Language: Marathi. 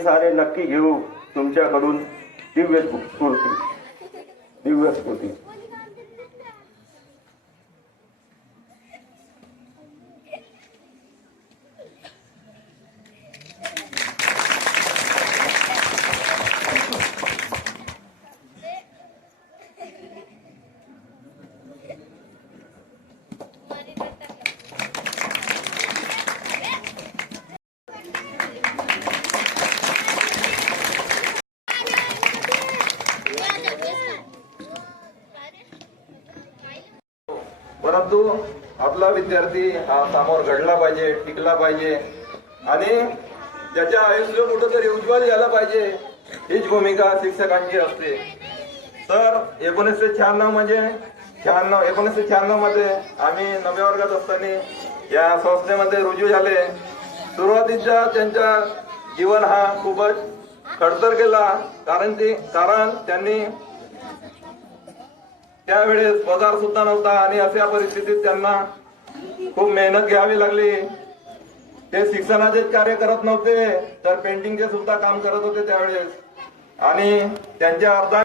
आम्ही सारे नक्की घेऊ तुमच्याकडून दिव्य स्फूर्ती, दिव्य स्फूर्ती. परंतु आपला विद्यार्थी हा समोर घडला पाहिजे, टिकला पाहिजे आणि त्याच्या आयुष्य कुठेतरी उज्ज्वल झालं पाहिजे, हीच भूमिका शिक्षकांची असते. तर 1996 मध्ये आम्ही 9व्या वर्गात असताना या संस्थेमध्ये रुजू झाले. सुरुवातीच्या त्यांच्या जीवन हा खूपच खडतर गेला, कारण त्यांनी त्यावेळेस पगार सुद्धा नव्हता आणि अशा परिस्थितीत त्यांना खूप मेहनत घ्यावी लागली. ते शिक्षणाचेच कार्य करत नव्हते तर पेंटिंगचे सुद्धा काम करत होते त्यावेळेस. आणि त्यांच्या अर्धा